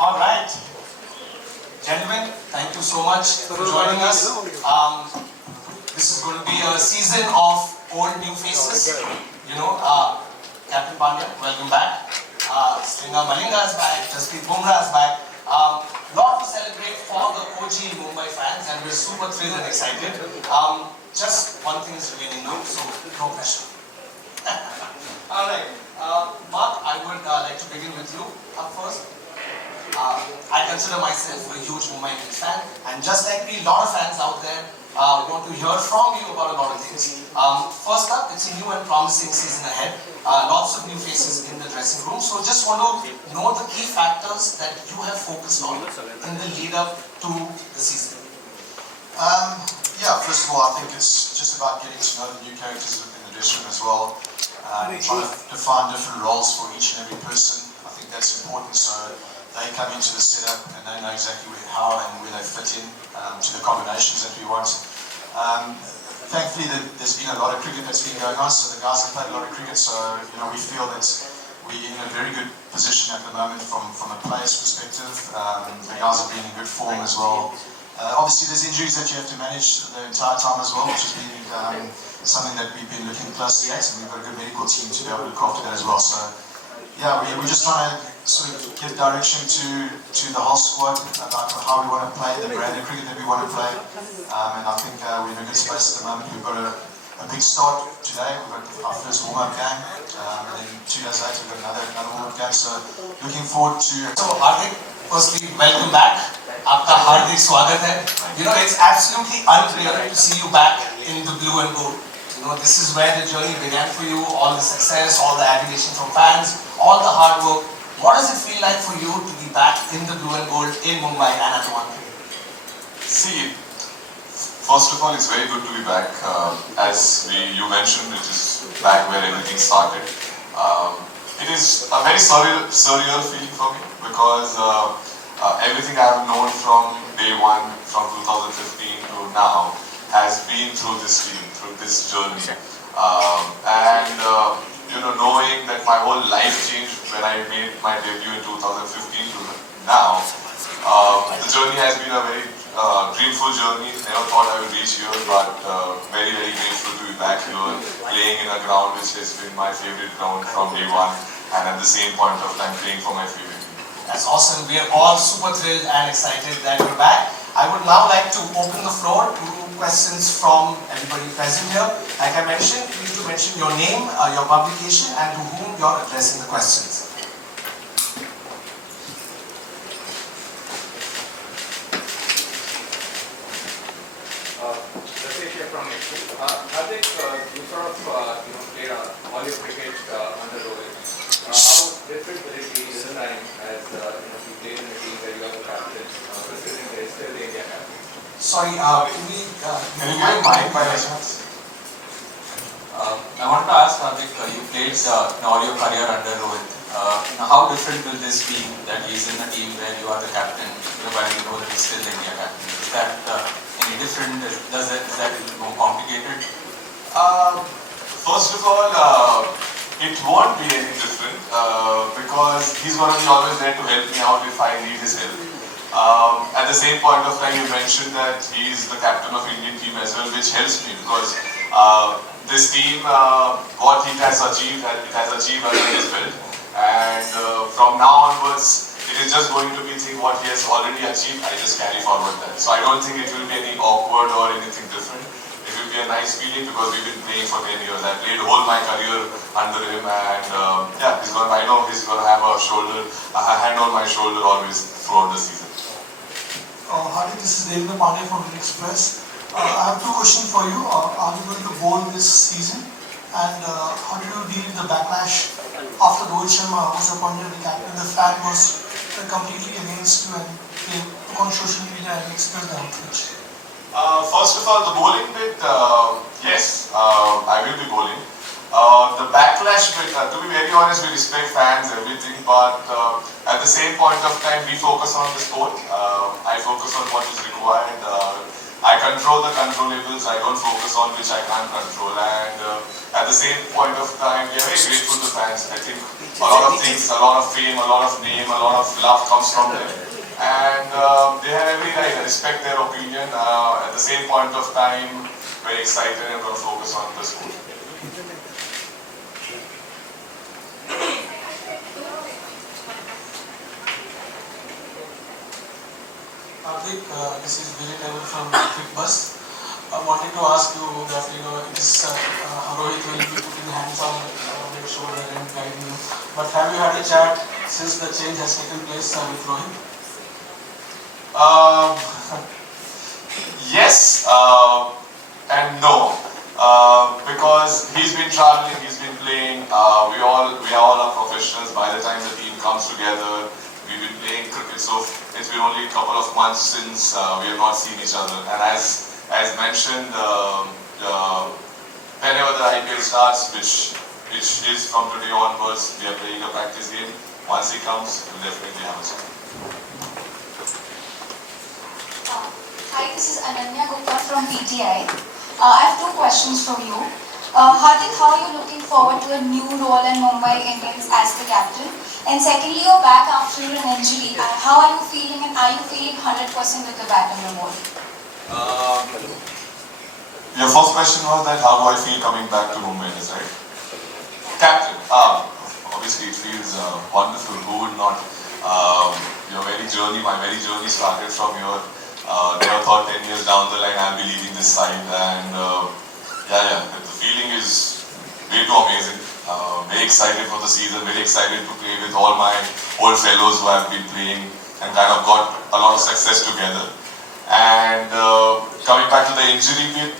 All right, gentlemen, thank you so much for joining us. This is going to be a season of old new faces. You know, Captain Pandya, welcome back. Sringer Malinga is back. Jasprit Bumrah is back. Lot to celebrate for the OG Mumbai fans, and we're super thrilled and excited. Just one thing is remaining now, so no pressure. All right, Mark, I would like to begin with you up first. I consider myself a huge Mumbai Indians fan, and just like me, a lot of fans out there want to hear from you about a lot of things. First up, it's a new and promising season ahead. Lots of new faces in the dressing room. So just want to know the key factors that you have focused on in the lead up to the season. Yeah, first of all, I think it's just about getting to know the new characters in the dressing room as well. Trying to define different roles for each and every person. I think that's important, so they come into the setup and they know exactly how and where they fit in to the combinations that we want. Thankfully, there's been a lot of cricket that's been going on, so the guys have played a lot of cricket, so we feel that we're in a very good position at the moment from a player's perspective. The guys have been in good form as well. Obviously, there's injuries that you have to manage the entire time as well, which has been something that we've been looking closely at, and we've got a good medical team to be able to look after that as well. So, yeah, we're just trying to sort of give direction to the whole squad about how we want to play, the brand of cricket that we want to play, and I think we're in a good space at the moment. We've got a big start today. We've got our first warm-up game, and then 2 days later we've got another warm-up game. So, looking forward to. So, Hardik, firstly, welcome back. Aapka Hardik swagat hai. It's absolutely unreal to see you back in the blue and gold. This is where the journey began for you. All the success, all the adulation from fans, all the hard work. What does it feel like for you to be back in the blue and gold in Mumbai and at the one? See, first of all, it's very good to be back. As you mentioned, it is back where everything started. It is a very surreal feeling for me because everything I have known from day one, from 2015 to now, has been through this team, through this journey. Knowing that my whole life changed when I made my debut in 2015 to now, the journey has been a very dreamful journey. Never thought I would reach here, but very, very grateful to be back here, playing in a ground which has been my favorite ground from day one, and at the same point of time playing for my favorite team. That's awesome. We are all super thrilled and excited that you're back. I would now like to open the floor to questions from everybody present here. Like I mentioned, please do mention your name, your publication, and to whom you're addressing the questions. Hardik, you sort of played all your cricket under Rohit. How different will it be this time as you played in a team where you are the captain, considering there is still the India captain? Sorry, can you give mic by chance? I want to ask Hardik, you played all your career under Rohit. How different will this be that he's in a team where you are the captain, while you know that he's still the India captain? Is that any different? Is that more complicated? First of all, it won't be any different because he's going to be always there to help me out if I need his help. At the same point of time, you mentioned that he is the captain of Indian team as well, which helps me because this team, what he has achieved, it has achieved under his belt, and from now onwards, it is just going to be what he has already achieved. I just carry forward that. So I don't think it will be any awkward or anything different. It will be a nice feeling because we've been playing for 10 years. I played whole my career under him, and I know he's going to have a hand on my shoulder always throughout the season. Hardik, this is David Pandya from Indian Express. I have two questions for you. Are you going to bowl this season? And how did you deal with the backlash after Rohit Sharma was appointed the captain? The fan was completely against you and they took on social media and expressed their outrage. First of all, the bowling bit, yes, I will be bowling. The backlash bit, to be very honest, we respect fans, everything, but at the same point of time, we focus on the sport. I focus on what is required. I control the controllables, I don't focus on which I can't control, and at the same point of time, we are very grateful to fans. I think a lot of things, a lot of fame, a lot of name, a lot of love comes from them. And they have every right, I respect their opinion. At the same point of time, very excited and going to focus on the sport. Hardik, this is Billy Level from Quick Bus. I wanted to ask you that, it is Rohit will be putting hands on your shoulder and guiding you. But have you had a chat since the change has taken place with Rohit? Yes and no, because he's been traveling, he's been playing. We all are professionals. By the time the team comes together, we've been playing cricket, so it's been only a couple of months since we have not seen each other. And as mentioned, whenever the IPL starts, which is from today onwards, we are playing a practice game. Once he comes, we'll definitely have a chat. Hi, this is Ananya Gupta from PTI. I have two questions from you. Hardik, how are you looking forward to a new role in Mumbai Indians as the captain? And secondly, you're back after an injury. How are you feeling, and are you feeling 100% with the bat and the ball? Your first question was that how do I feel coming back to Mumbai, right? Captain, obviously it feels wonderful. Who would not? My very journey started from here. Never thought 10 years down the line I'll be leading this side, and the feeling is way too amazing. Very excited for the season, very excited to play with all my old fellows who have been playing and kind of got a lot of success together. And coming back to the injury bit,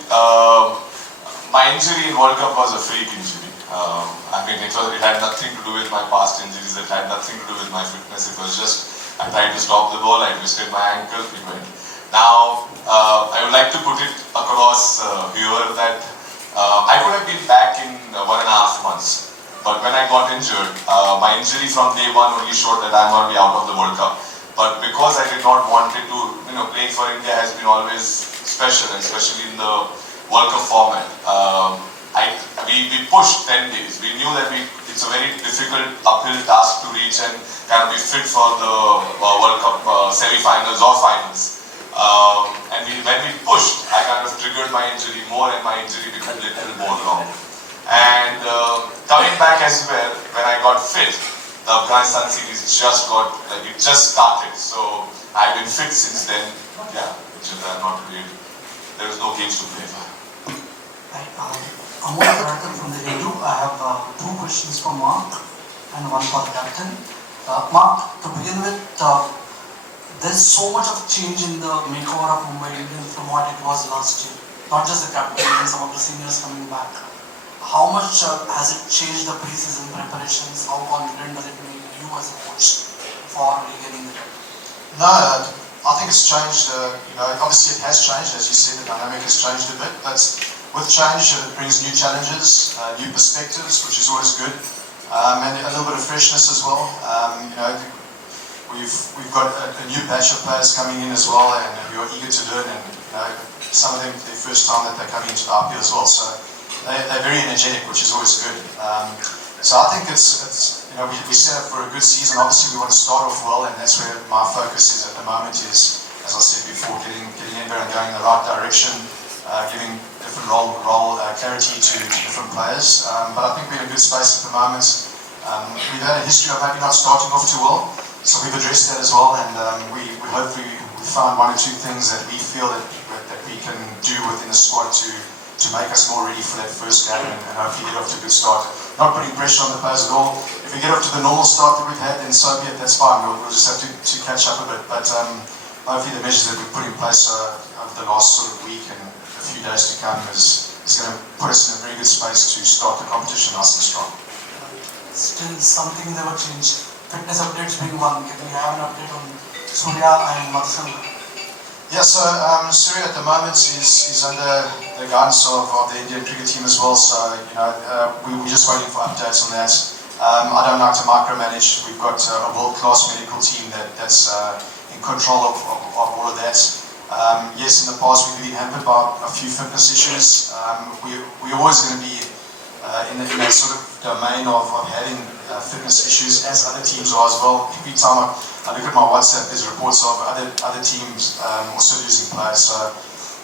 my injury in World Cup was a freak injury. It had nothing to do with my past injuries, it had nothing to do with my fitness. It was just, I tried to stop the ball, I twisted my ankle, it went. Now, I would like to put it across here that I could have been back in 1.5 months. But when I got injured, my injury from day one only showed that I'm going to be out of the World Cup. But because I did not want it to, playing for India has been always special, especially in the World Cup format. We pushed 10 days. We knew that it's a very difficult uphill task to reach and kind of be fit for the World Cup semi-finals or finals. And when we pushed, I kind of triggered my injury more, and my injury became a little more long. And coming back as well, when I got fit, the Afghanistan series just started. So I've been fit since then. Yeah, which is not really. There is no games to play for. Amol Karakar from the Hindu. I have two questions for Mark and one for the captain. Mark, to begin with, there's so much of change in the makeover of Mumbai Indians from what it was last year. Not just the captain, and some of the seniors coming back. How much has it changed the pre-season preparations? How confident does it make you as a coach for regaining the title? No, I think it's changed. Obviously it has changed, as you said. The dynamic has changed a bit, but with change it brings new challenges, new perspectives, which is always good, and a little bit of freshness as well. We've got a new batch of players coming in as well, and we are eager to learn. And some of them their first time that they're coming into the IPL as well, so they're very energetic, which is always good. So I think it's we set up for a good season. Obviously, we want to start off well, and that's where my focus is at the moment. Is, as I said before, getting in there and going in the right direction, giving different role clarity to different players. But I think we're in a good space at the moment. We've had a history of maybe not starting off too well, so we've addressed that as well, and we hopefully we found one or two things that we feel that we can do within the squad to make us more ready for that first game, and hopefully get off to a good start. Not putting pressure on the players at all. If we get off to the normal start that we've had, then so be it, that's fine. We'll just have to catch up a bit. But hopefully the measures that we've put in place over the last sort of week and a few days to come is going to put us in a very good space to start the competition nice and strong. Still, some things never changed. Fitness updates being one. Can we have an update on Surya and Madhusan? Yeah, so Surya at the moment is under the guidance of the Indian cricket team as well, so we're just waiting for updates on that. I don't like to micromanage. We've got a world-class medical team that's in control of all of that. Yes, in the past we've been hampered by a few fitness issues. We're always going to be in that sort of domain of having fitness issues, as other teams are as well. Every time I look at my WhatsApp, there's reports of other teams also losing players. So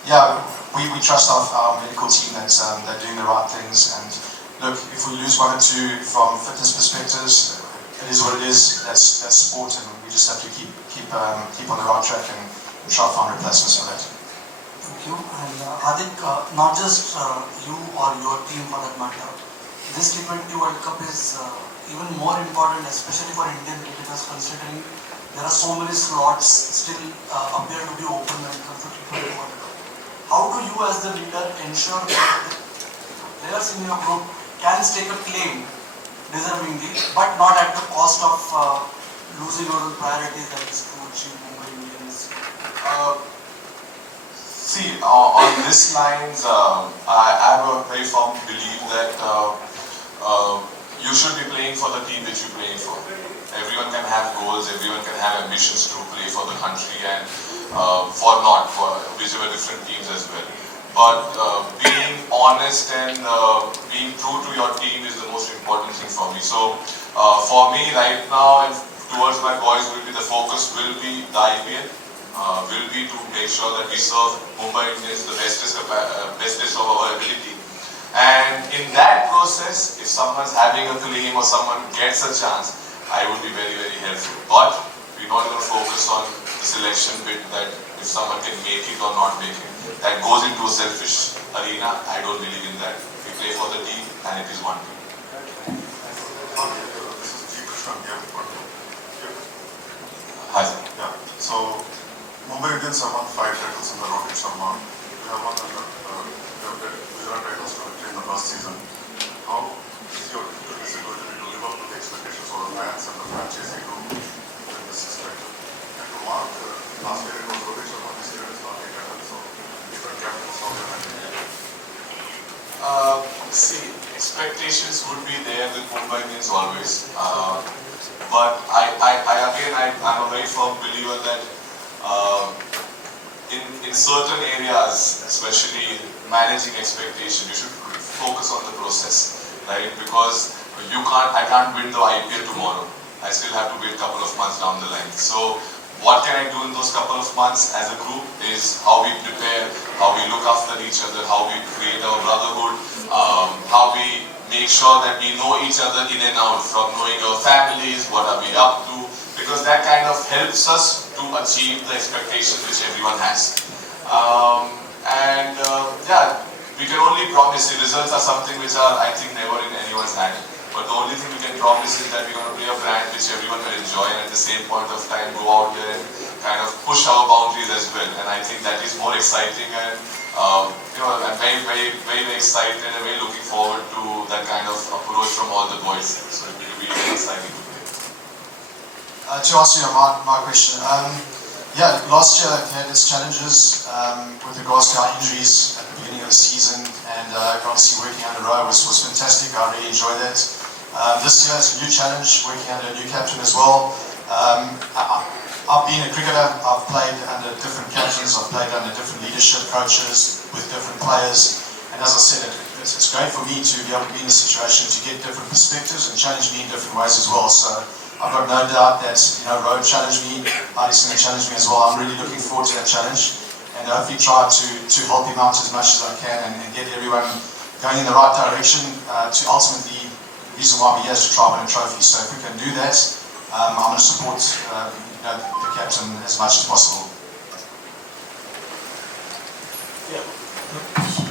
yeah, we trust our medical team that they're doing the right things. And look, if we lose one or two from fitness perspectives, it is what it is. That's sport, and we just have to keep on the right track and try to find replacements for that. Thank you. And Hardik, not just you or your team for that matter, this T20 World Cup is even more important, especially for Indian cricketers, considering there are so many slots still appear to be open when it comes to T20 World Cup. How do you as the leader ensure that the players in your group can stake a claim deservingly, but not at the cost of losing all the priorities that is to achieve Mumbai Indians? See, on this lines, I have a very firm belief that you should be playing for the team that you're playing for. Everyone can have goals, everyone can have ambitions to play for the country and for whichever different teams as well. But being honest and being true to your team is the most important thing for me. So for me right now and towards my boys, the focus will be the IPL. Will be to make sure that we serve Mumbai Indians the bestest of our ability. And in that process, if someone's having a claim or someone gets a chance, I would be very, very helpful. But we're not going to focus on the selection bit, that if someone can make it or not make it. That goes into a selfish arena. I don't believe in that. We play for the team and it is one team. This is G. Krishnan here. Hi, sir. Yeah. So Mumbai Indians have won 5 titles in the Rohit Sharma. We have won Gujarat titles in the last season. How is your legacy going to be to live up to the expectations of the fans and the franchisee to win this title? And to mark, last year it was Rohit Sharma, this year it's Hardik, so different captains of the See, expectations would be there with Mumbai Indians always. But I'm a very firm believer that in certain areas, especially managing expectation, you should focus on the process, right? Because I can't win the IPL tomorrow. I still have to wait a couple of months down the line. So what can I do in those couple of months as a group is how we prepare, how we look after each other, how we create our brotherhood, how we make sure that we know each other in and out, from knowing our families, what are we up to, because that kind of helps us to achieve the expectation which everyone has. Yeah, we can only promise. The results are something which are, I think, never in anyone's hand. But the only thing we can promise is that we're going to play a brand which everyone will enjoy, and at the same point of time go out there and kind of push our boundaries as well. And I think that is more exciting, and I'm very, very, very, very excited and very looking forward to that kind of approach from all the boys. So it will be very exciting to play. To answer my question, yeah, last year it had its challenges with regards to our injuries at the beginning of the season, and obviously working under Rowe was fantastic. I really enjoyed that. This year it's a new challenge, working under a new captain as well. I've been a cricketer, I've played under different captains, I've played under different leadership coaches with different players, and as I said, it's great for me to be able to be in a situation to get different perspectives and challenge me in different ways as well. So I've got no doubt that Rowe challenged me, Hardik's going to challenge me as well. I'm really looking forward to that challenge, and hopefully try to help him out as much as I can and get everyone going in the right direction to ultimately the reason why we're here is to try and win a trophy. So if we can do that, I'm going to support the captain as much as possible. Yeah.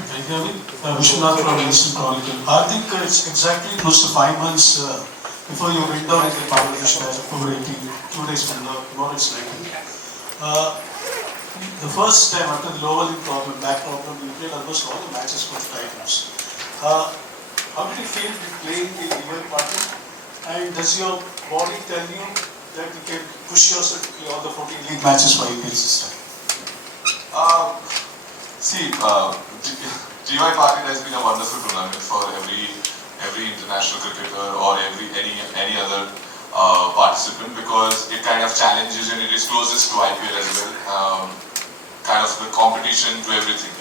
Can you hear me? Vishwanath from Instant Chronicle. Hardik, it's exactly close to 5 months before you went down in the Bangladesh match, October 18, 2 days from now, tomorrow it's likely. The first time after the lower limb problem, back problem, you played almost all the matches for the Titans. How did you feel playing the event partner? And does your body tell you that you can push yourself to play all the 14 league matches for IPL system? GY Party has been a wonderful tournament for every international cricketer or any other participant, because it kind of challenges and it is closest to IPL as well. kind of the competition to everything.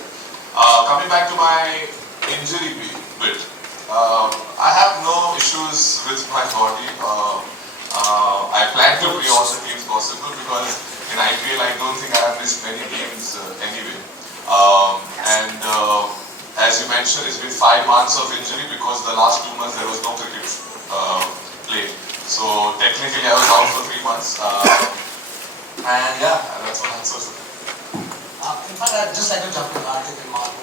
Coming back to my injury bit, I have no issues with my body. I plan to play all the games possible because in IPL I don't think I have missed many games anyway. And as you mentioned, it's been 5 months of injury because the last 2 months there was no cricket played. So technically I was out for 3 months. And yeah, that's what I'm supposed to do. In fact, I'd just like to jump in Hardik and Mark.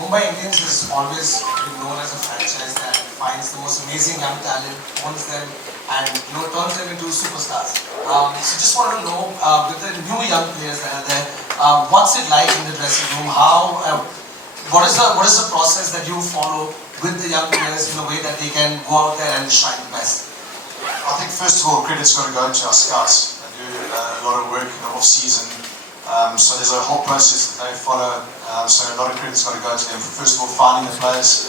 Mumbai Indians has always been known as a franchise that finds the most amazing young talent, owns them, and turns them into superstars. So just want to know, with the new young players that are there, what's it like in the dressing room? What is the process that you follow with the young players in a way that they can go out there and shine the best? I think first of all, credit's got to go to our scouts. They do a lot of work in the off season. So there's a whole process that they follow. So a lot of credit's got to go to them. First of all, finding the players.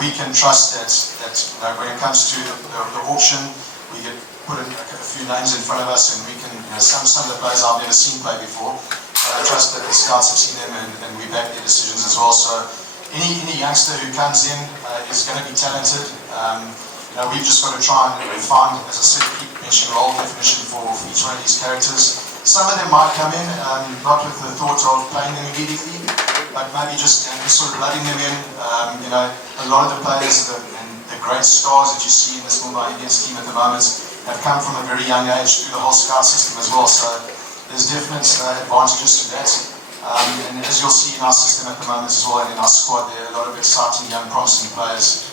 We can trust that when it comes to the auction, we get put a few names in front of us, and we can some of the players I've never seen play before. I trust that the scouts have seen them, and we back their decisions as well. So any youngster who comes in is going to be talented. We've just got to try and find, as I said, keep mentioning role definition for each one of these characters. Some of them might come in, not with the thought of playing them immediately, but maybe just sort of letting them in. A lot of the players and the great stars that you see in this Mumbai Indians team at the moment have come from a very young age through the whole scout system as well. So there's definite advantages to that. And as you'll see in our system at the moment as well, and in our squad, there are a lot of exciting young promising players.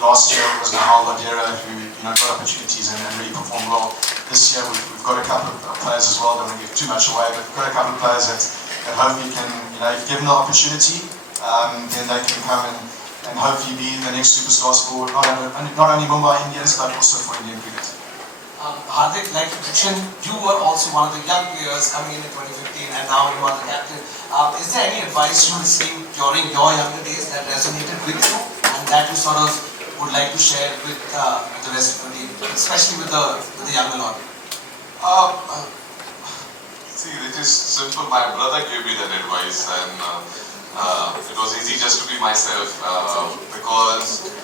Last year it was Nahal Vadera who got opportunities and really performed well. This year we've got a couple of players as well. Don't want to give too much away, but we've got a couple of players that hopefully can, if given the opportunity, then they can come and hopefully be the next superstars for not only Mumbai Indians but also for Indian cricket. Hardik, like you mentioned, you were also one of the young players coming in 2015, and now you are the captain. Is there any advice you received during your younger days that resonated with you, and that you sort of would like to share with the rest of the team, especially with the younger lot? See, it is simple. My brother gave me that advice, and it was easy just to be myself because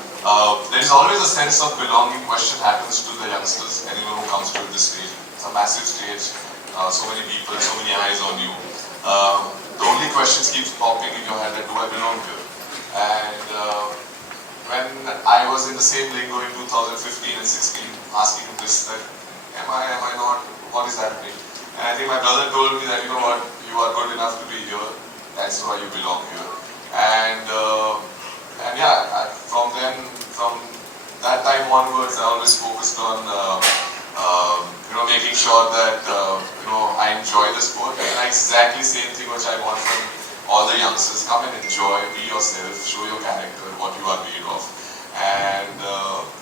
there is always a sense of belonging. Question happens to the youngsters, anyone who comes to this stage. It's a massive stage, so many people, so many eyes on you. The only question keeps popping in your head that do I belong here? And when I was in the same lingo in 2015 and 16, asking this, that am I not, what is happening? And I think my brother told me that, you know what, you are good enough to be here, that's why you belong here. And yeah, from that time onwards, I always focused on making sure that I enjoy the sport. And exactly same thing which I want from all the youngsters. Come and enjoy, be yourself, show your character, what you are made of. And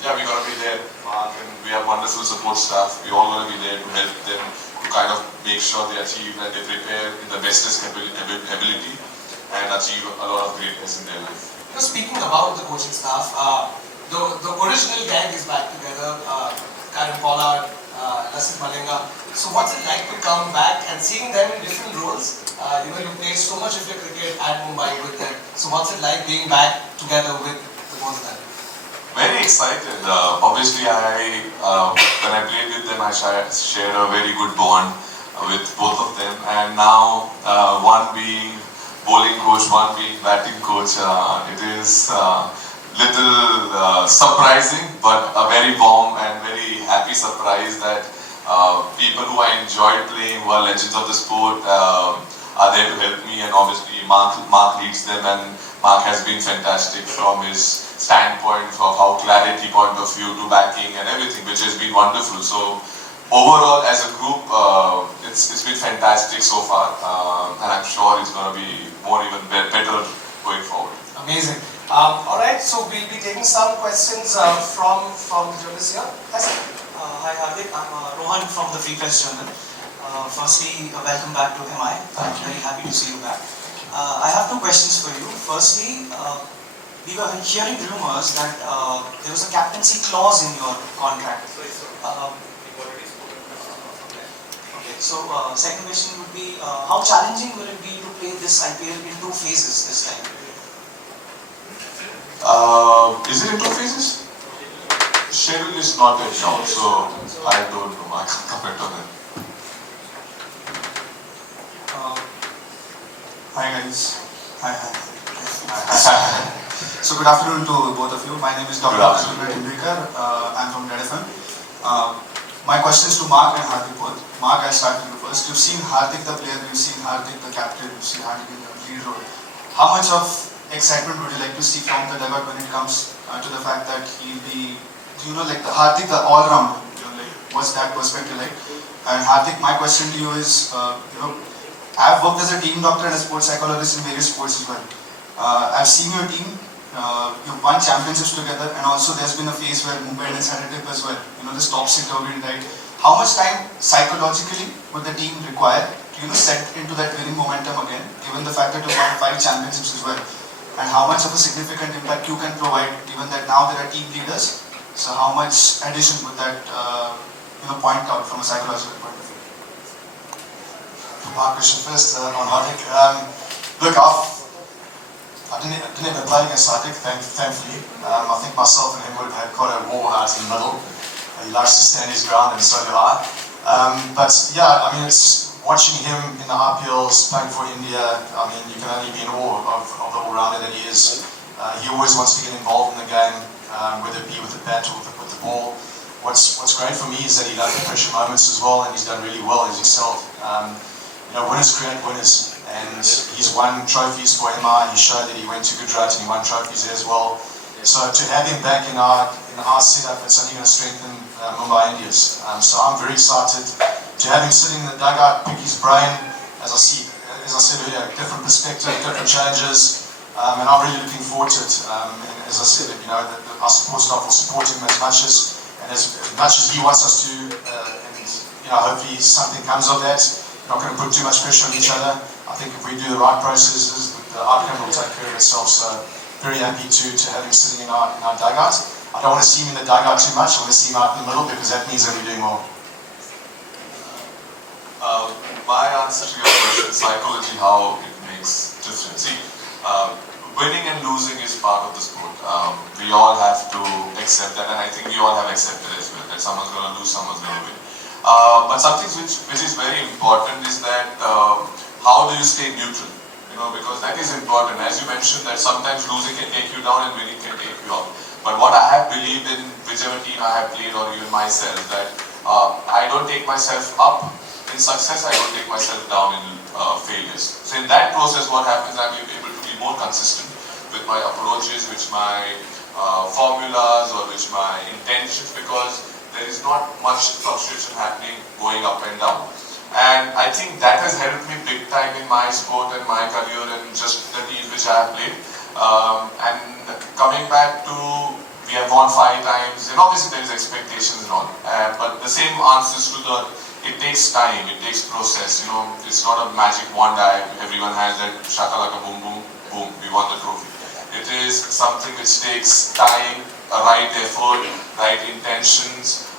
yeah, we're gonna be there, Mark, and we have wonderful support staff. We all gonna be there to help them to kind of make sure they achieve and they prepare in the bestest ability and achieve a lot of greatness in their life. Speaking about the coaching staff, the original gang is back together. Karen Pollard, Lasit Malinga. So what's it like to come back and seeing them in different roles? You played so much of your cricket at Mumbai with them. So what's it like being back together with the both of them? Very excited. Obviously, when I played with them, I shared a very good bond with both of them. And now, one being bowling coach, one being batting coach, it is little surprising, but a very warm and very happy surprise that people who I enjoyed playing, who are legends of the sport, are there to help me. And obviously, Mark leads them, and Mark has been fantastic from his standpoint of how clarity point of view to backing and everything, which has been wonderful. So overall, as a group, it's been fantastic so far, and I'm sure it's going to be even better going forward. Amazing. All right, so we'll be taking some questions from the journalists here. Yes, sir. Hi Hardik, I'm Rohan from the Free Press Journal. Firstly, welcome back to MI. I'm very happy to see you back. I have two questions for you. Firstly, we were hearing rumors that there was a captaincy clause in your contract. So second question would be, how challenging will it be to play this IPL in two phases this time? Is it in 2 phases? Schedule is not yet out, so I don't know. I can't comment on that. Hi guys. Hi. So good afternoon to both of you. My name is Dr. Good afternoon. Tendulkar. I'm from Red FM. My question is to Mark and Hardik both. Mark, I'll start with you first. You've seen Hardik the player, you've seen Hardik the captain, you've seen Hardik in the lead role. How much of excitement would you like to see from the dugout when it comes to the fact that he'll be, like the Hardik, the all-round, what's that perspective like? And Hardik, my question to you is, I've worked as a team doctor and a sports psychologist in various sports as well. I've seen your team, you've won championships together, and also there's been a phase where Mumbai Indians had a dip as well. This toxic turbulent right? How much time psychologically would the team require to set into that winning momentum again, given the fact that you've won 5 championships as well? And how much of a significant impact you can provide, given that now there are team leaders? So how much addition would that point out from a psychological point of view? Mark question first on Hardik. Look, I didn't even play against Hardik, thankfully. I think myself and him would have had quite a war out in the middle. He likes to stand his ground, and so do I. But yeah, I mean, it's watching him in the IPLs, playing for India. I mean, you can only be in awe of the all-rounder that he is. He always wants to get involved in the game, whether it be with the bat or with the ball. What's great for me is that he likes the pressure moments as well, and he's done really well. He's excelled. Winners create winners, and he's won trophies for MI. He showed that he went to Gujarat and he won trophies there as well. So to have him back in our setup, it's only going to strengthen Mumbai Indians. So I'm very excited to have him sitting in the dugout, pick his brain. As I said earlier, different perspective, different changes, and I'm really looking forward to it. And as I said, our support staff will support him as much as he wants us to, and hopefully something comes of that. We're not going to put too much pressure on each other. I think if we do the right processes, the outcome will take care of itself. So very happy to have him sitting in our dugout. I don't want to see him in the dugout too much. I want to see him out in the middle, because that means that we're doing well. My answer to your question, psychology, how it makes difference. See, winning and losing is part of the sport. We all have to accept that, and I think we all have accepted as well, that someone's going to lose, someone's going to win. But something which is very important is that how do you stay neutral? Because that is important. As you mentioned, that sometimes losing can take you down and winning can take you up. But what I have believed in whichever team I have played, or even myself, that I don't take myself up in success, I don't take myself down in failures. So in that process, what happens, I'm able to be more consistent with my approaches, with my formulas, or with my intentions, because there is not much fluctuation happening going up and down. And I think that has helped me big time in my sport and my career and just the teams which I have played. And coming back to, we have won 5 times, and obviously there is expectations and all. But the same answers to it takes time, it takes process. It's not a magic wand that everyone has that shakalaka boom boom boom, we won the trophy. It is something which takes time, right effort, right intentions,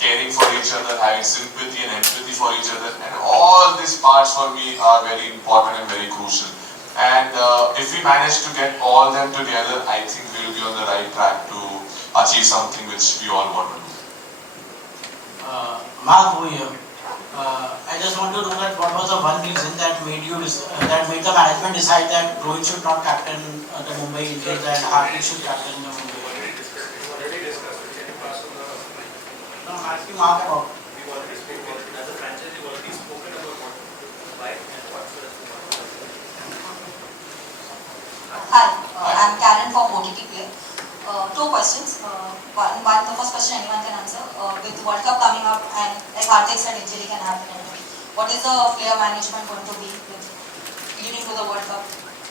caring for each other, having sympathy and empathy for each other, and all these parts for me are very important and very crucial. And if we manage to get all them together, I think we will be on the right track to achieve something which we all want to do. Mark, I just want to know that what was the one reason that made the management decide that Rohit should not captain the Mumbai Indians and Hardik should captain the Mumbai Indians? No, I'm asking Mark about. We've already spoken, as a franchise, we've already spoken about why and what should have Hi, I'm Karen from OTT Play. 2 questions. The first question anyone can answer. With World Cup coming up and like Hardik said, injury can happen. What is the player management going to be leading to the World Cup?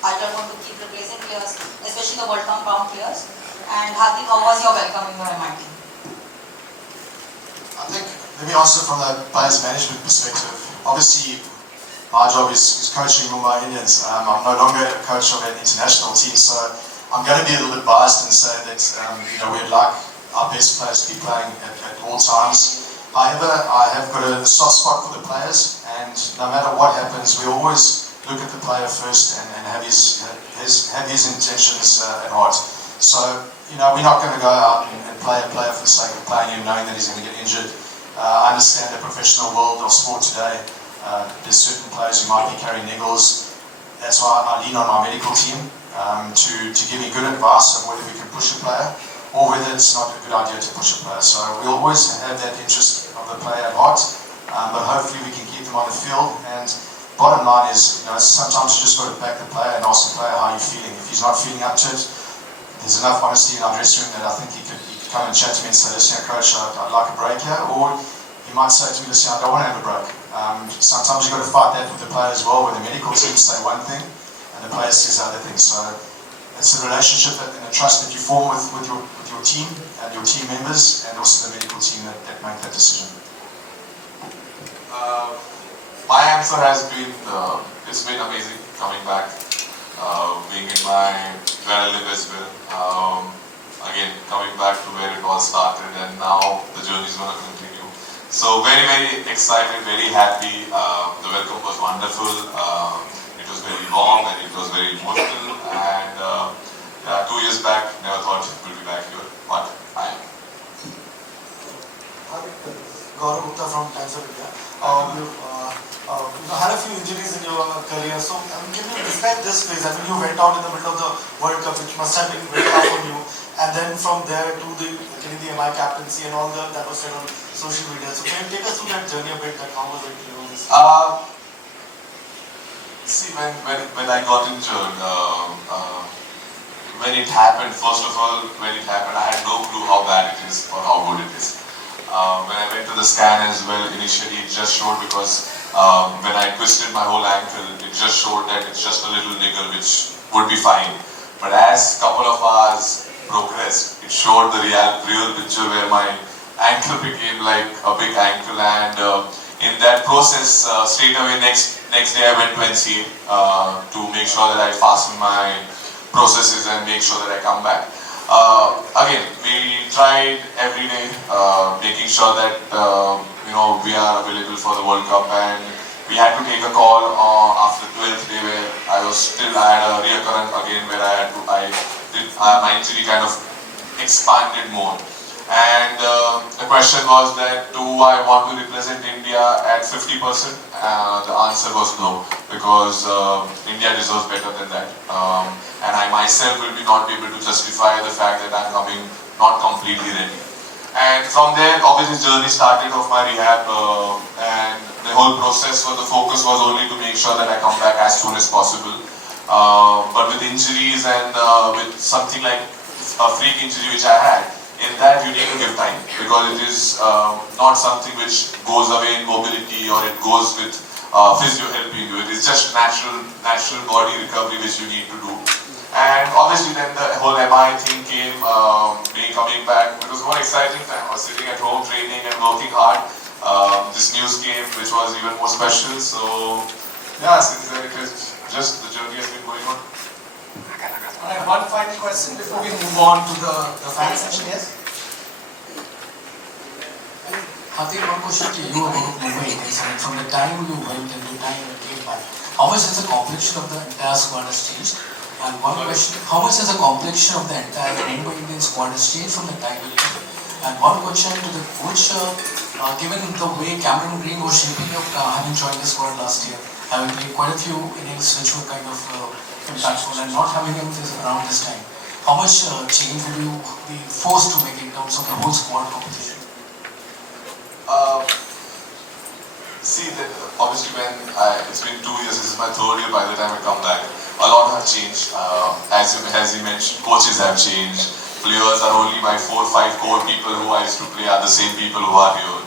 Are you going to keep replacing players, especially the World Cup bound players? And Hardik, how was your welcome in your MI team? I think, let me answer from the players management perspective. Obviously, my job is coaching Mumbai Indians. I'm no longer a coach of an international team, so I'm going to be a little bit biased and say that we'd like our best players to be playing at all times. However, I have got a soft spot for the players, and no matter what happens, we always look at the player first and have his intentions at heart. So, you know, we're not going to go out and play a player for the sake of playing him, knowing that he's going to get injured. I understand the professional world of sport today. There's certain players who might be carrying niggles. That's why I lean on my medical team to give me good advice on whether we can push a player or whether it's not a good idea to push a player. So we always have that interest of the player at heart, but hopefully we can keep them on the field. And bottom line is, you know, sometimes you just got to back the player and ask the player how you're feeling. If he's not feeling up to it, there's enough honesty in our dressing room that I think he could come and chat to me and say, listen, coach, I'd like a break here. Or he might say to me, listen, I don't want to have a break. Sometimes you've got to fight that with the player as well, where the medical team say one thing and the player says other things. So it's a relationship and a trust that you form with your team and your team members and also the medical team that make that decision. My answer has been, it's been amazing coming back, being in where I live as well. Again, coming back to where it all started, and now the journey is going to continue. So very, very excited, very happy. The welcome was wonderful. It was very warm and it was very emotional. And 2 years back, never thought we'll be back here, but I am. Gaurav Gupta from Times of India. You had a few injuries in your career, so can you describe this phase? I mean, you went out in the middle of the World Cup, which must have been very tough on you, and then from there to getting the MI captaincy and all that was said on social media. So can you take us through that journey a bit? That how was it? This? See, when I got injured, when it happened, first of all, when it happened, I had no clue how bad it is or how good it is. When I went to the scan as well, initially it just showed because when I twisted my whole ankle, it just showed that it's just a little niggle which would be fine. But as a couple of hours progressed, it showed the real picture where my ankle became like a big ankle, and in that process, straight away next day I went to NCA to make sure that I fasten my processes and make sure that I come back. Again, we tried every day, making sure that we are available for the World Cup, and we had to take a call after the 12th day where I had a reoccurrence again where my injury kind of expanded more. And the question was that, do I want to represent India at 50%? The answer was no, because India deserves better than that. And I myself will be not able to justify the fact that I'm coming not completely ready. And from there, obviously, journey started of my rehab, and the whole process, the focus was only to make sure that I come back as soon as possible. But with injuries and with something like a freak injury which I had, in that you need to give time, because it is not something which goes away in mobility or it goes with physio helping you. It is just natural body recovery which you need to do. And obviously then the whole MI thing came, me coming back. It was a more exciting time. I was sitting at home training and working hard. This news came, which was even more special. So yeah, since then it is just the journey has been going on. Alright, one final question before we move on to the fan session, yes? Hardik, one question to you about Mumbai Indians. I mean, from the time you went and the time you came back, how much has the complexion of the entire squad has changed? And one question, how much has the complexion of the entire Mumbai Indian squad has changed from the time you came? And one question to the coach, given the way Cameron Green was shaping up, having joined the squad last year, having played quite a few innings which were kind of impactful, and not having him around this time, how much change will you be forced to make in terms of the whole squad composition? See, obviously it's been 2 years, this is my 3rd year by the time I come back. A lot have changed. As he mentioned, coaches have changed. Players are only my 4 or 5 core people who I used to play are the same people who are here.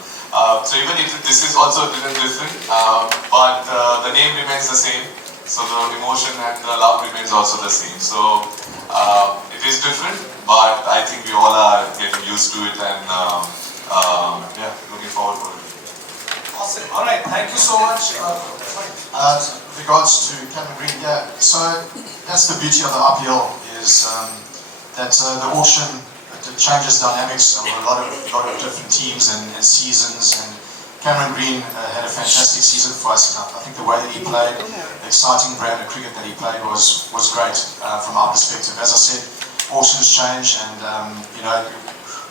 So even if this is also a little different, but the name remains the same. So the emotion and the love remains also the same. So it is different, but I think we all are getting used to it, and yeah, looking forward to it. Awesome. Alright, thank you so much. With regards to Cameron Green, yeah, so that's the beauty of the IPL is that the auction it changes dynamics of a lot of different teams and seasons. And Cameron Green had a fantastic season for us. And I think the way that he played, the exciting brand of cricket that he played was great from our perspective. As I said, auctions change, and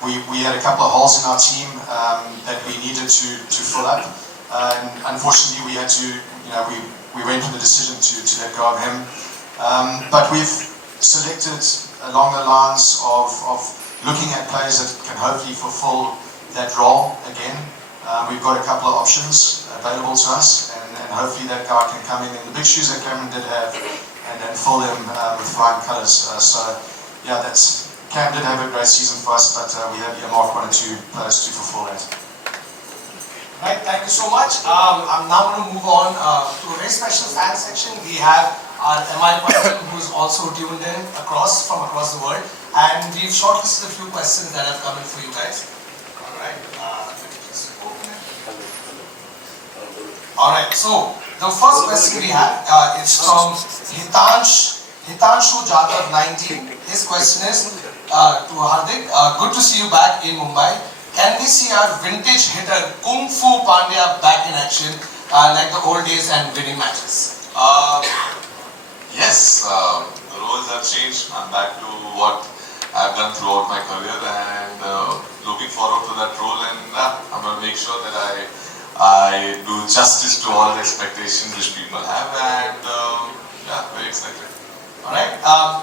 we had a couple of holes in our team that we needed to fill up. And unfortunately, we had to, we went with the decision to let go of him. But we've selected along the lines of looking at players that can hopefully fulfill that role again. We've got a couple of options available to us, and hopefully that guy can come in the big shoes that Cameron did have and fill them with flying colours. So yeah, Cam did have a great season for us, but we have earmarked 1 or 2 players to fulfill that. Right, thank you so much. I'm now going to move on to a very special fan section. We have our MI person who's also tuned in from across the world, and we've shortlisted a few questions that have come in for you guys. Alright, let me just open it. Alright, so the first question we have is from Hitanshu Jadhav 19. His question is to Hardik, good to see you back in Mumbai. Can we see our vintage hitter Kung Fu Pandya back in action like the old days and winning matches? Yes, the roles have changed. I'm back to what I've done throughout my career, and looking forward to that role, and I'm going to make sure that I do justice to all the expectations which people have, and yeah, very excited. Alright,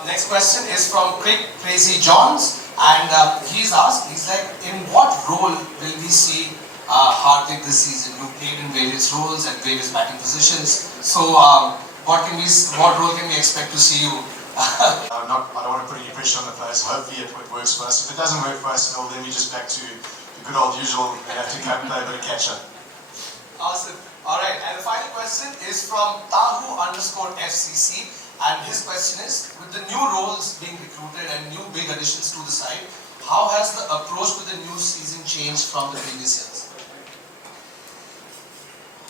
next question is from Crazy Johns, and he's like, in what role will we see Hardik this season? You played in various roles at various batting positions, so what role can we expect to see you? I don't want to put any pressure on the players. Hopefully it works for us. If it doesn't work for us, then we're just back to the good old usual. We have to play a bit of catch up. Awesome. Alright, and the final question is from Tahu_FCC, and his question is, with the new roles being recruited and new big additions to the side, how has the approach to the new season changed from the previous years?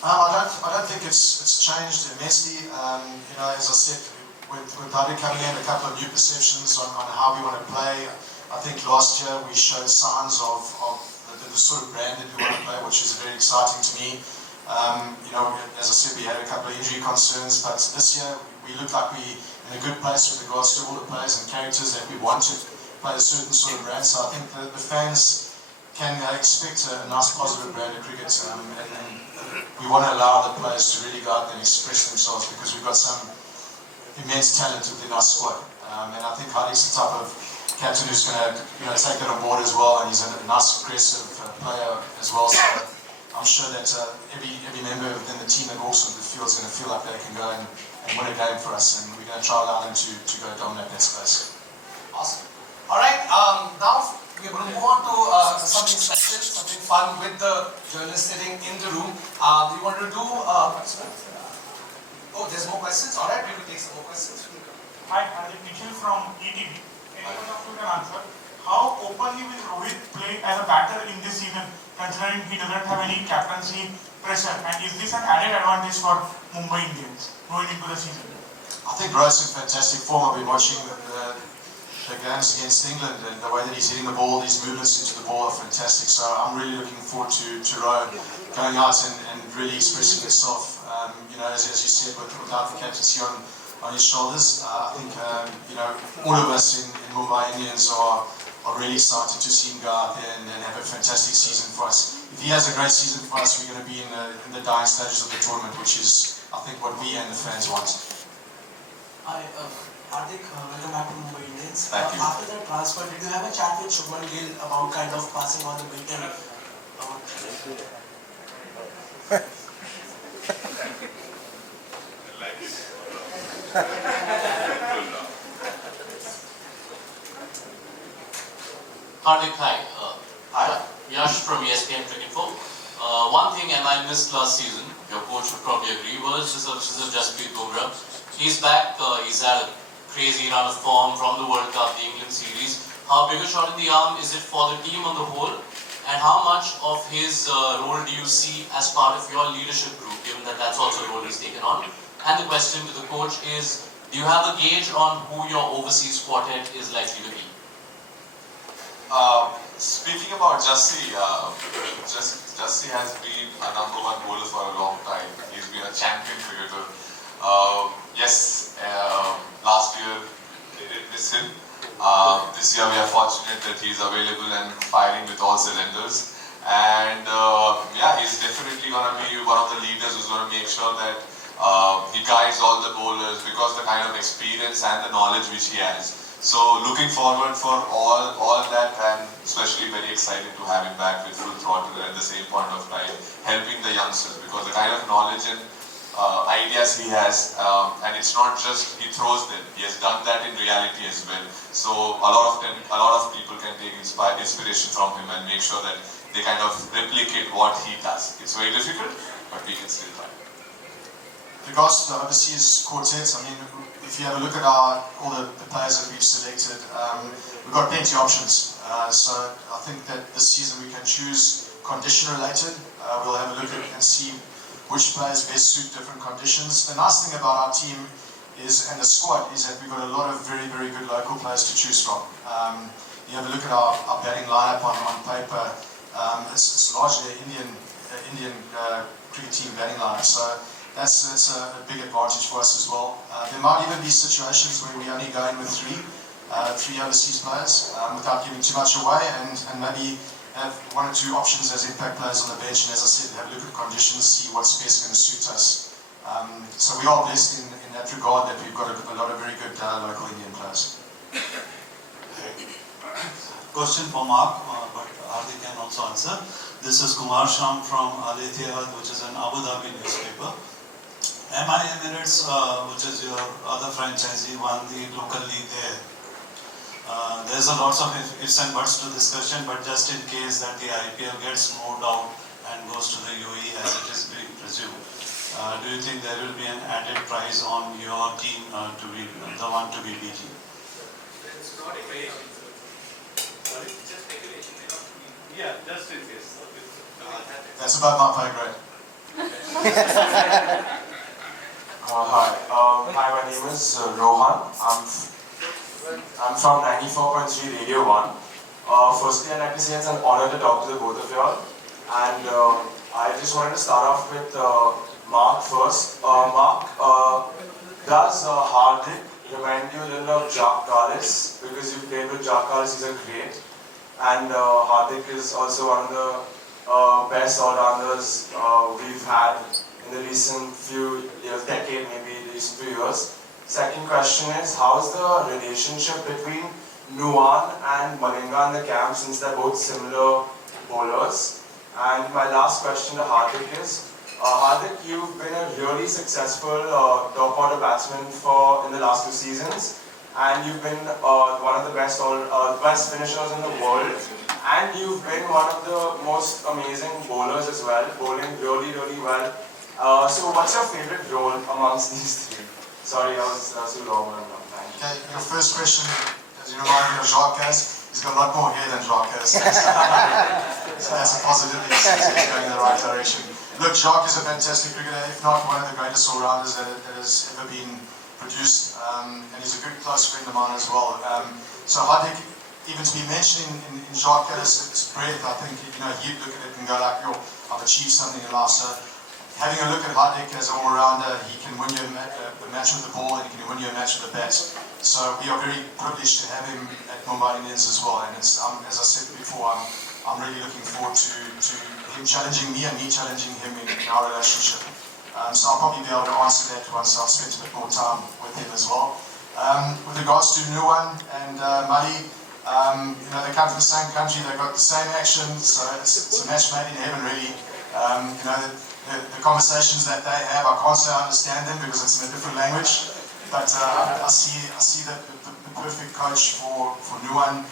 I don't think it's changed immensely. As I said, with Hardik coming in, a couple of new perceptions on how we want to play. I think last year we showed signs of the sort of brand that we want to play, which is very exciting to me. As I said, we had a couple of injury concerns, but this year we look like we're in a good place with regards to all the players and characters that we want to play a certain sort of brand. So I think the fans can expect a nice positive brand of cricket, and we want to allow the players to really go out and express themselves, because we've got some immense talent within our squad. And I think Hardik's the type of captain who's going to take that on board as well, and he's a nice aggressive player as well. So I'm sure that every member within the team that walks onto the field is going to feel like they can go and win a game for us, and we're going to try allow them to go dominate that space. Awesome. Alright, now we're going to move on to something special, something fun with the journalists sitting in the room. We want to do... oh, there's more questions? Alright, we will take some more questions. Hi, Hardik Nikhil from ETV. Anyone of you can answer. How openly will Rohit play as a batter in this season, considering he doesn't have any captaincy pressure? And is this an added advantage for Mumbai Indians going into the season? I think Rohit's in fantastic form. I've been watching the games against England, and the way that he's hitting the ball, his movements into the ball are fantastic. So I'm really looking forward to Rohit going out and really expressing himself. As you said, without the captaincy on his shoulders, I think all of us in Mumbai Indians are really excited to see him go out there and have a fantastic season for us. If he has a great season for us, we're going to be in the dying stages of the tournament, which is, I think, what we and the fans want. Hi, Hardik, welcome back to Mumbai Indians. Thank you. After that transfer, did you have a chat with Shubman Gill about kind of passing on the baton? Hardik, hi. Yash from ESPN Cricket Info. One thing I missed last season, your coach would probably agree, was the services of Jasprit Bumrah. He's back, he's had a crazy run of form from the World Cup, the England series. How big a shot in the arm is it for the team on the whole? And how much of his role do you see as part of your leadership group, given that that's also a role he's taken on? And the question to the coach is, do you have a gauge on who your overseas quartet is likely to be? Speaking about Jassi, Jassi has been a #1 bowler for a long time. He's been a champion cricketer. Yes, last year they did miss him. This year we are fortunate that he's available and firing with all cylinders. And yeah, he's definitely going to be one of the leaders who's going to make sure that he guides all the bowlers because the kind of experience and the knowledge which he has. So looking forward for all that, and especially very excited to have him back with full throttle at the same point of time, helping the youngsters because the kind of knowledge and ideas he has, and it's not just he throws them, he has done that in reality as well. So a lot of people can take inspiration from him and make sure that they kind of replicate what he does. It's very difficult, but we can still try. Regards to the overseas quartet, I mean, if you have a look at all the players that we've selected, we've got plenty of options. So I think that this season we can choose condition related. We'll have a look at and see which players best suit different conditions. The nice thing about our team is, and the squad, is that we've got a lot of very, very good local players to choose from. You have a look at our batting lineup on paper. It's largely an Indian cricket team batting lineup. So that's a big advantage for us as well. There might even be situations where we only go in with three overseas players without giving too much away, and maybe have 1 or 2 options as impact players on the bench. And as I said, have a look at conditions, see what's best going to suit us. So we are blessed in that regard that we've got a lot of very good local Indian players. Question for Mark, but Hardik can also answer. This is Kumar Sham from Al Ittihad, which is an Abu Dhabi newspaper. MI Emirates, which is your other franchisee, won the local league there. There's a lots of ifs and buts to discussion, but just in case that the IPL gets moved out and goes to the UAE as it is being presumed, do you think there will be an added prize on your team to be the one to be beaten? It's not speculation, sir. Sorry? It's just speculation. Yeah, just in case. That's about my pay grade. Hi, my name is Rohan. I'm from 94.3 Radio 1. Firstly, I'd like to say it's an honor to talk to the both of y'all. And I just wanted to start off with Mark first. Mark, does Hardik remind you a little of Jacques Kallis? Because you played with Jacques Kallis, he's a great. And Hardik is also one of the best all-rounders we've had in the recent few years, decade maybe, recent few years. Second question is, how's the relationship between Nuwan and Malinga in the camp, since they're both similar bowlers? And my last question to Hardik is, Hardik, you've been a really successful top order batsman in the last 2 seasons, and you've been one of the best finishers in the world, and you've been one of the most amazing bowlers as well, bowling really, really well. So what's your favorite role amongst these 3? Sorry, that was too long. Thank you. Okay, your first question, as you remind me of Jacques Kallis, he's got a lot more hair than Jacques Kallis. So that's a positive, he's going in the right direction. Look, Jacques is a fantastic cricketer, if not one of the greatest all-rounders that has ever been produced, and he's a good close friend of mine as well. So Hardik, even to be mentioned in Jacques Kallis' breath, I think, he'd look at it and go like, yo, I've achieved something in life. So having a look at Hardik as an all-rounder, he can win you a match with the ball and he can win you a match with the bat. So we are very privileged to have him at Mumbai Indians as well. And it's, as I said before, I'm really looking forward to him challenging me and me challenging him in our relationship. So I'll probably be able to answer that once I've spent a bit more time with him as well. With regards to Nuwan and Mali, they come from the same country, they've got the same action, so it's a match made in heaven really. The conversations that they have, I can't say I understand them because it's in a different language, but I see that the perfect coach for Nuwan.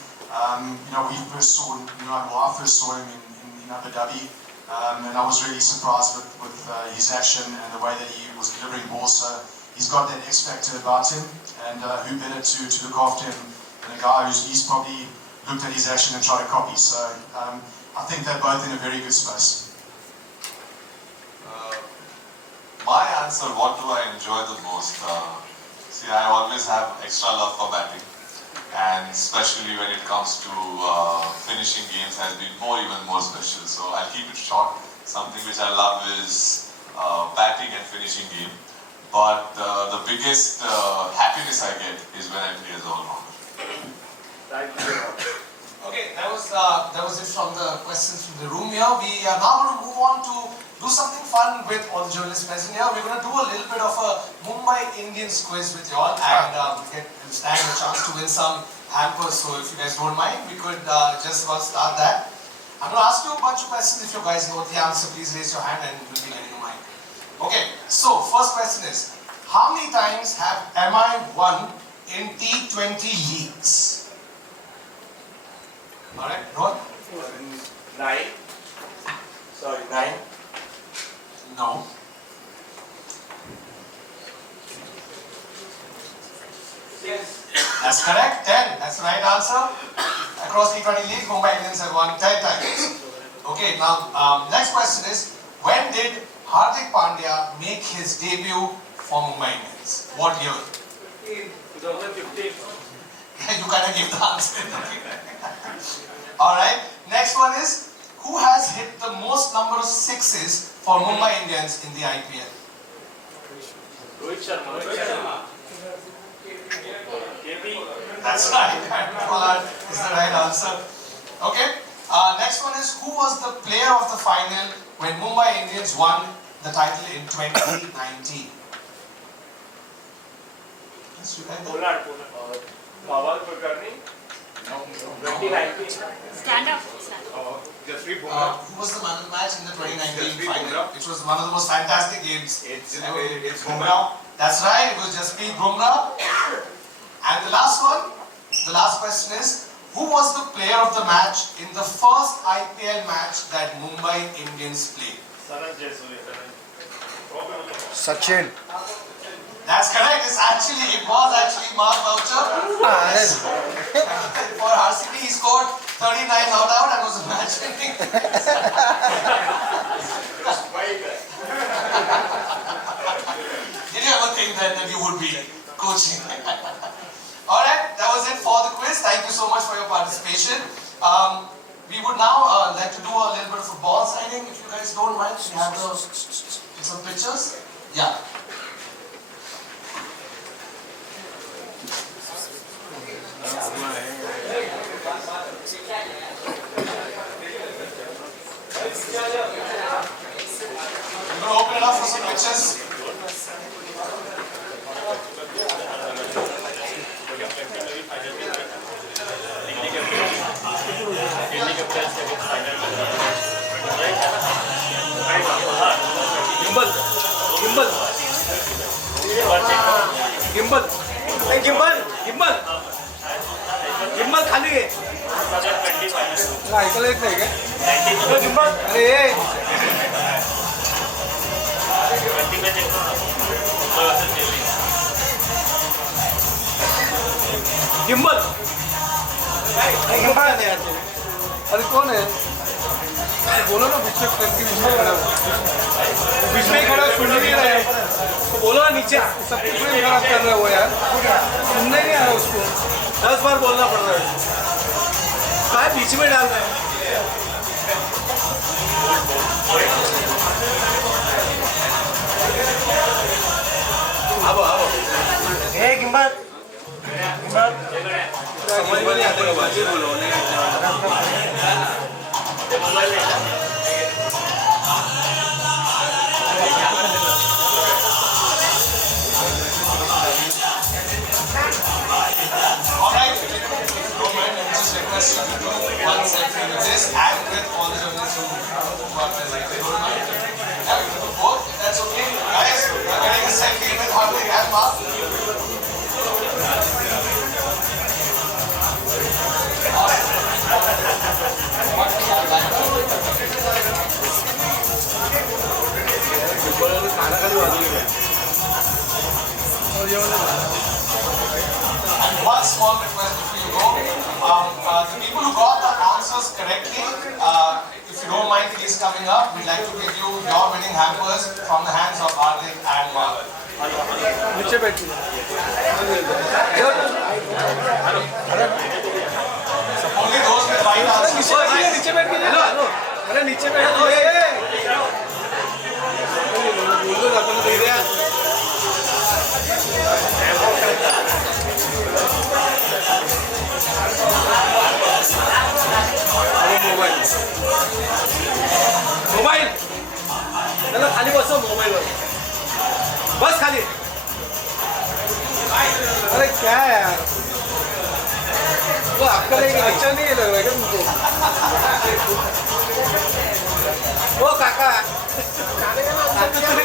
We first saw Nuwan, I first saw him in Abu Dhabi, and I was really surprised with his action and the way that he was delivering balls. So he's got that X factor about him, and who better to look after him than a guy he's probably looked at his action and tried to copy. So I think they're both in a very good space. My answer, what do I enjoy the most? See, I always have extra love for batting. and especially when it comes to finishing games has been even more special. So I'll keep it short. Something which I love is batting and finishing game. But the biggest happiness I get is when I play as all-rounder. Thank you. Okay, that was it from the questions from the room here. We are now going to move on to do something fun with all the journalists present here. We're going to do a little bit of a Mumbai Indians quiz with you all and stand a chance to win some hampers. So if you guys don't mind, we could just about start that. I'm going to ask you a bunch of questions. If you guys know the answer, please raise your hand and we'll be getting a mic. Okay, so first question is, how many times have MI won in T20 leagues? Alright, Rohan? 9. Sorry, 9. No. Yes. That's correct, 10. That's the right answer. Across T20 leagues, Mumbai Indians have won 10 times. Okay, now next question is, when did Hardik Pandya make his debut for Mumbai Indians? What year? 2015. You kind of gave the answer. Alright, next one is, who has hit the most number of sixes for Mumbai Indians in the IPL? Rohit Sharma. That's right, that is the right answer. Okay, next one is, who was the player of the final when Mumbai Indians won the title in 2019? Yes, you guys know. Pawal Kulkarni. 2019. Stand up. Jaspreet Bumrah. Who was the man of the match in the 2019 Jaspreet final? Bumrah. Which was one of the most fantastic games. It's Bumrah. That's right, it was Jaspreet Bumrah. And the last question is, who was the player of the match in the first IPL match that Mumbai Indians played? Sachin. That's correct. It was actually Mark Boucher. For RCB, he scored 39 not out and was a match winning. Did you ever think that you would be coaching? Alright, that was it for the quiz. Thank you so much for your participation. We would now like to do a little bit of a ball signing, if you guys don't mind. We have some pictures. Yeah. I'm going to open it up for some pictures. Gimbal खाली आहे ऐकायला येत नाही का gimbal अरे gimbal अरे कौन है बोलो ना बीच में खड़ा सुन नहीं रहा है तो बोलो ना नीचे सब कुछ में खराब कर रहे हो यार सुनने नहीं आ रहा उसको 10 बार बोलना पड़ रहा है काय बीच में डाल रहे हैं आओ आओ ए गिम्बल समझ में नहीं आता है बाजी बोलो Request you to do one selfie with this and with all the journalists who are present. Yeah, we can do both, if that's okay. Guys, we're getting a selfie with Hardik and Mark. And one small request before you go. The people who got the answers correctly, if you don't mind please coming up, we'd like to give you your winning hampers from the hands of Hardik and Mark. नीचे बैठिए Only those with right answers. नीचे बैठ के hello hello अरे नीचे बैठ के बोलो अपन दे दिया मोबाईल मोबाईल त्याला खाली बसव मोबाईलवर बस खाली अरे क्या यार वो आपका अच्छा नहीं लग रहा है क्या तुमको वो काका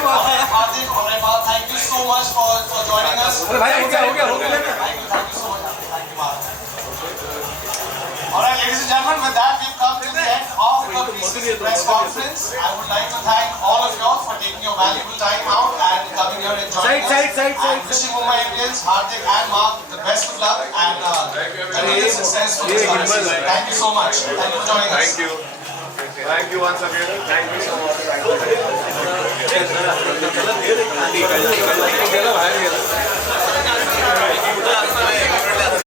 Hardik or Mark, thank you so much for joining us. अरे भाई हो गया Thank you so much. Thank you, Mark. Alright, ladies and gentlemen, with that we've come to the end of the PCC press conference. I would like to thank all of y'all for taking your valuable time out and coming here and joining us. And wishing Mumbai Indians, Hardik and Mark, the best of luck and continued success for this coming season. Thank you so much. Thank you for joining us. Thank you. Thank you once again. Thank you so much. गेला बाहेर गेला